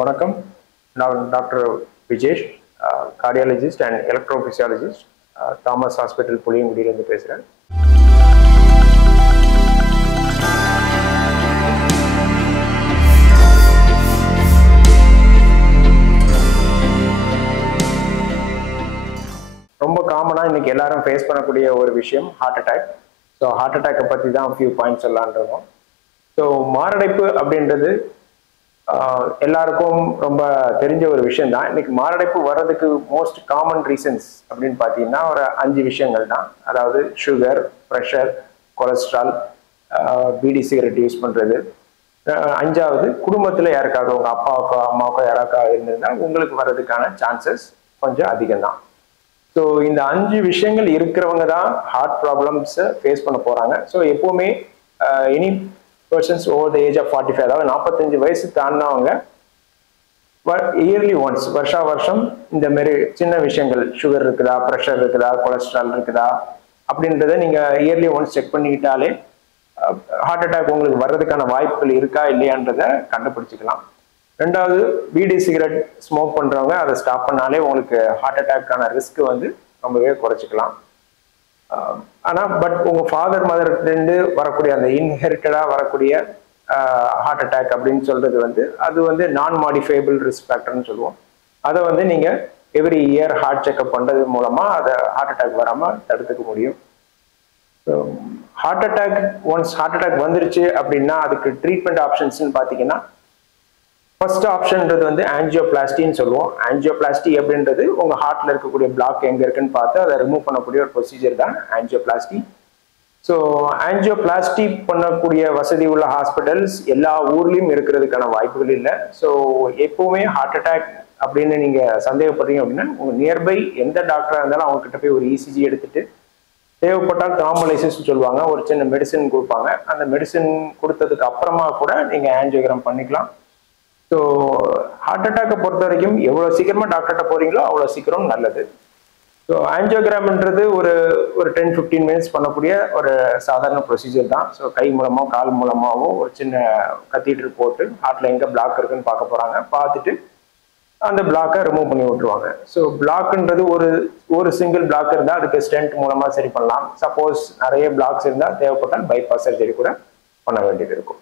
வணக்கம். நான் doctor Vijesh, cardiologist and electrophysiologist, Thomas hospital புளியங்குடியிலேருந்து பேசுகிறேன். ரொம்ப காமனாக இன்னைக்கு எல்லாரும் ஃபேஸ் பண்ணக்கூடிய ஒரு விஷயம் ஹார்ட் அட்டாக். ஸோ ஹார்ட் அட்டாக்கை பற்றி தான் ஃபியூ பாயிண்ட்ஸ் சொல்லலான்றோம். ஸோ மாரடைப்பு அப்படின்றது எல்லாருக்கும் ரொம்ப தெரிஞ்ச ஒரு விஷயம் தான். இன்னைக்கு மாரடைப்பு வர்றதுக்கு மோஸ்ட் காமன் ரீசன்ஸ் அப்படின்னு பார்த்தீங்கன்னா ஒரு 5 விஷயங்கள் தான். அதாவது sugar, pressure, cholesterol, beedi cigarette use பண்ணுறது. 5வது குடும்பத்தில் யாருக்காவது உங்கள் அப்பாவுக்கோ அம்மாவுக்கோ யாராக்காவது இருந்ததுன்னா உங்களுக்கு வர்றதுக்கான சான்சஸ் கொஞ்சம் அதிகம்தான். ஸோ இந்த 5 விஷயங்கள் இருக்கிறவங்க தான் ஹார்ட் ப்ராப்ளம்ஸை ஃபேஸ் பண்ண போகிறாங்க. ஸோ எப்போவுமே any persons over the age of 45, அதாவது 45 வயசு தாண்டினவங்க இயர்லி ஒன்ஸ், வருஷா வருஷம் இந்த மாதிரி சின்ன விஷயங்கள், சுகர் இருக்குதா, ப்ரெஷர் இருக்குதா, கொலஸ்ட்ரால் இருக்குதா அப்படின்றத நீங்கள் இயர்லி ஒன்ஸ் செக் பண்ணிக்கிட்டாலே ஹார்ட் அட்டாக் உங்களுக்கு வர்றதுக்கான வாய்ப்புகள் இருக்கா இல்லையான்றதை கண்டுபிடிச்சிக்கலாம். 2வது, பீடி சிகரெட் ஸ்மோக் பண்ணுறவங்க அதை ஸ்டாப் பண்ணாலே உங்களுக்கு ஹார்ட் அட்டாக்கான ரிஸ்க் வந்து ரொம்பவே குறைச்சிக்கலாம். ஆனால் பட் உங்கள் ஃபாதர் மதர்லேருந்து வரக்கூடிய அந்த இன்ஹெரிட்டடாக வரக்கூடிய ஹார்ட் அட்டாக் அப்படின்னு சொல்கிறது வந்து அது வந்து நான் மாடிஃபைபிள் ரிஸ்க் ஃபேக்டர்னு சொல்லுவோம். அதை வந்து நீங்கள் எவ்ரி இயர் ஹார்ட் செக்அப் பண்ணுறது மூலமாக அதை ஹார்ட் அட்டாக் வராமல் தடுத்துக்க முடியும். ஹார்ட் அட்டாக் வந்துருச்சு அப்படின்னா அதுக்கு ட்ரீட்மெண்ட் ஆப்ஷன்ஸ்ன்னு பார்த்தீங்கன்னா ஃபர்ஸ்ட் ஆப்ஷன்றது வந்து ஆஞ்சியோபிளாஸ்டின்னு சொல்லுவோம். ஆஞ்சியோபிளாஸ்டி அப்படின்றது உங்கள் ஹார்ட்டில் இருக்கக்கூடிய பிளாக் எங்கே இருக்குன்னு பார்த்து அதை ரிமூவ் பண்ணக்கூடிய ஒரு ப்ரொசீஜர் தான் ஆஞ்சியோபிளாஸ்டி. ஸோ ஆஞ்சியோபிளாஸ்டி பண்ணக்கூடிய வசதி உள்ள ஹாஸ்பிட்டல்ஸ் எல்லா ஊர்லேயும் இருக்கிறதுக்கான வாய்ப்புகள் இல்லை. ஸோ எப்போவுமே ஹார்ட் அட்டாக் அப்படின்னு நீங்கள் சந்தேகப்படுறீங்க அப்படின்னா உங்கள் நியர்பை எந்த டாக்டராக இருந்தாலும் அவங்ககிட்ட போய் ஒரு இசிஜி எடுத்துட்டு தேவைப்பட்டால் த்ராம்போலைசிஸ் சொல்லுவாங்க, ஒரு சின்ன மெடிசன் கொடுப்பாங்க. அந்த மெடிசன் கொடுத்ததுக்கு அப்புறமா கூட நீங்கள் ஆஞ்சியோகிராம் பண்ணிக்கலாம். ஸோ ஹார்ட் அட்டாக்கை பொறுத்த வரைக்கும் எவ்வளோ சீக்கிரமாக டாக்டர்கிட்ட போகிறீங்களோ அவ்வளோ சீக்கிரம் நல்லது. ஸோ ஆஞ்சியோகிராம்ன்றது ஒரு 10-15 மினிட்ஸ் பண்ணக்கூடிய ஒரு சாதாரண ப்ரொசீஜர் தான். ஸோ கை மூலமாக கால் மூலமாகவோ ஒரு சின்ன கத்தீட்ரு போட்டு ஹார்ட்டில் எங்கே பிளாக் இருக்குன்னு பார்க்க போகிறாங்க. பார்த்துட்டு அந்த பிளாக்கை ரிமூவ் பண்ணி விட்டுருவாங்க. ஸோ பிளாக்ன்றது ஒரு சிங்கிள் பிளாக் இருந்தால் அதுக்கு ஸ்டென்ட் மூலமாக சரி பண்ணலாம். சப்போஸ் நிறைய பிளாக்ஸ் இருந்தால் தேவைப்பட்டால் பைபாஸ் சர்ஜரி கூட பண்ண வேண்டியது இருக்கும்.